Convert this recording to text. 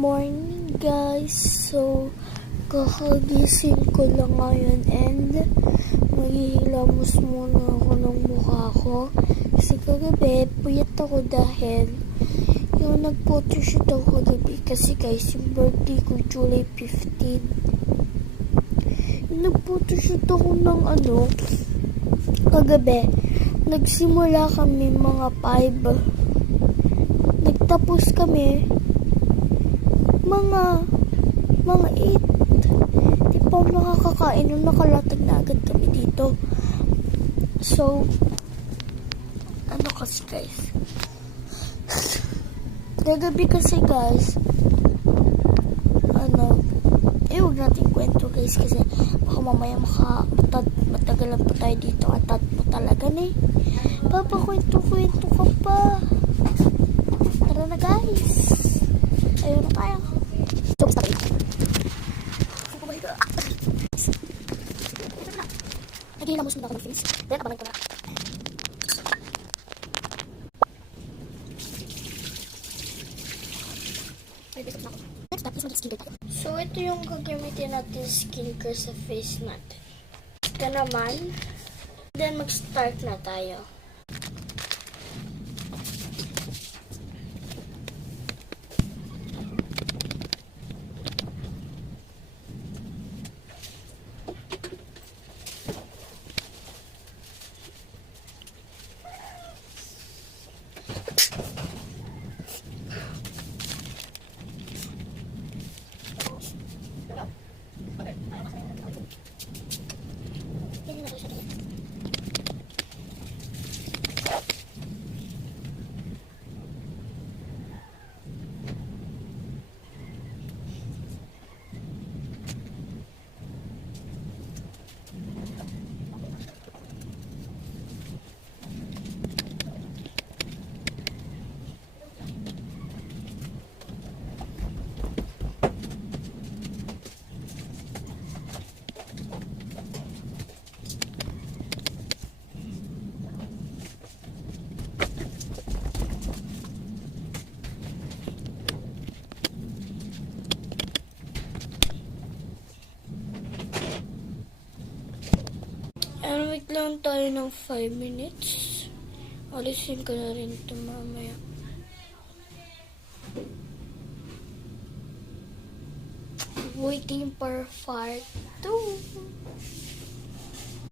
morning guys. So, kakagising ko lang ngayon and maghihilamos muna ako ng mukha ko. Kasi kagabi, puyat ako dahil yung nag-photoshoot ako kagabi. Kasi guys, yung birthday ko, July 15. Yung nag-photoshoot ako ng kagabi. Nagsimula kami mga 5. Nagtapos kami mga 8. Di pa ako nakakakain nung nakalatag na agad kami dito. So, kasi guys. Kagabi kasi guys, huwag natin kwento guys kasi baka mamaya matagalan pa tayo dito at mo talaga na eh. Papakwento ka pa. Tara na guys. Ayun na tayo. So, basta kayo. Oh my god. Naghihilamos muna ako ng face. Then, abangan ko na. Next step is mag-skincare tayo. So, ito yung gagamitin natin skincare sa face natin. Ito naman. Then, mag-start na tayo. And wait lang tayo ng 5 minutes. Alisin ko na rin ito mamaya. Waiting for part 2.